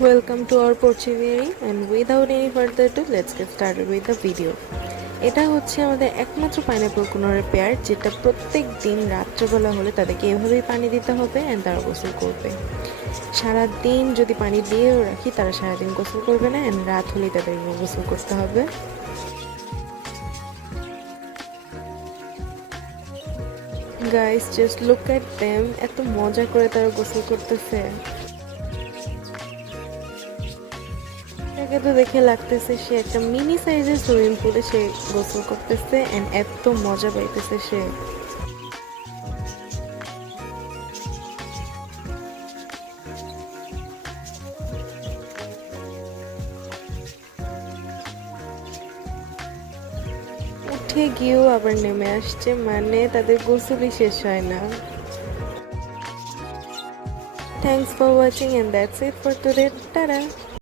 Welcome to our Portuary and without any further ado let's get started with the video. এটা হচ্ছে আমাদের একমাত্র pineapple কুনোরের pair যেটা প্রত্যেক দিন রাত্রেবেলা হলে তাদেরকে এভাবেই পানি দিতে হবে অ্যান্ড তারা গোসল করবে। সারাদিন যদি পানি দিয়েও রাখি তারা সারাদিন গোসল করবে না অ্যান্ড রাত হলেই তাদেরকে গোসল করতে হবে। Guys just look at them, এত মজা করে তারা গোসল করতেছে। এটাকে তো দেখে লাগতেছে সে একটা মিনি সাইজের সুইমিং পুলে সে গোসল করতেছে এন্ড এত মজা পাইতেছে সে। উঠে গিয়েও আবার নেমে আসছে, মানে তাদের গোসলই শেষ হয় না। Thanks for watching and that's it for today. Tata.